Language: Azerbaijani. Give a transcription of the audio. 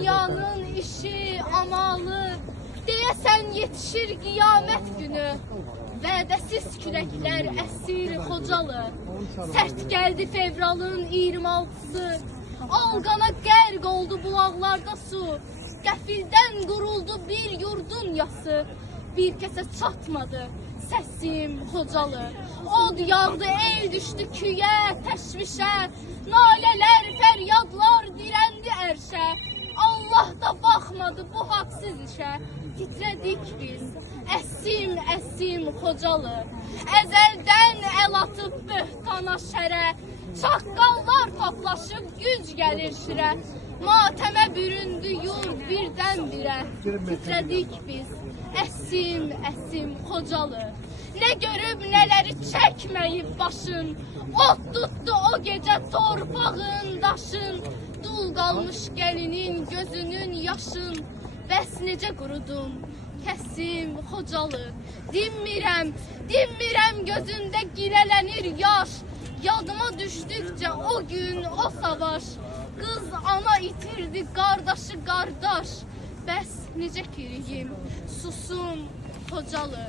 dünyanın işi, amalı, deyəsən yetişir qiyamət günü. Vədəsiz kürəklər əsir Xocalı, sərt gəldi fevralın 26-sı. Alqana qərq oldu bulaqlarda su, qəfildən quruldu bir yurdun yası. Bir kəsə çatmadı səsim Xocalı, od yağdı, el düşdü küyə, təşvişə. Nalələr, fəryadlar dirəndi ərşə. Allah da baxmadı bu haqsız işə. Titrədik biz, əsim, əsim Xocalı. Əzəldən əl atıb böhtana şərə. Çaqqallar toplaşıb güc gəlir şirə. Matəmə büründü yurd birdən-birə. Titrədik biz, əsim, əsim Xocalı. Nə görüb nələri çəkməyib başın. Od tutdu o gecə torpağın, daşın. Dul qalmış gəlinin gözünün yaşın. Bəs necə qurudun, kəsim Xocalı. Dinmirəm, dinmirəm gözündə girələnir yaş. Yadıma düşdükcə o gün, o savaş. Qız ana itirdi, qardaşı qardaş. Bəs necə kiriyim, susum Xocalı.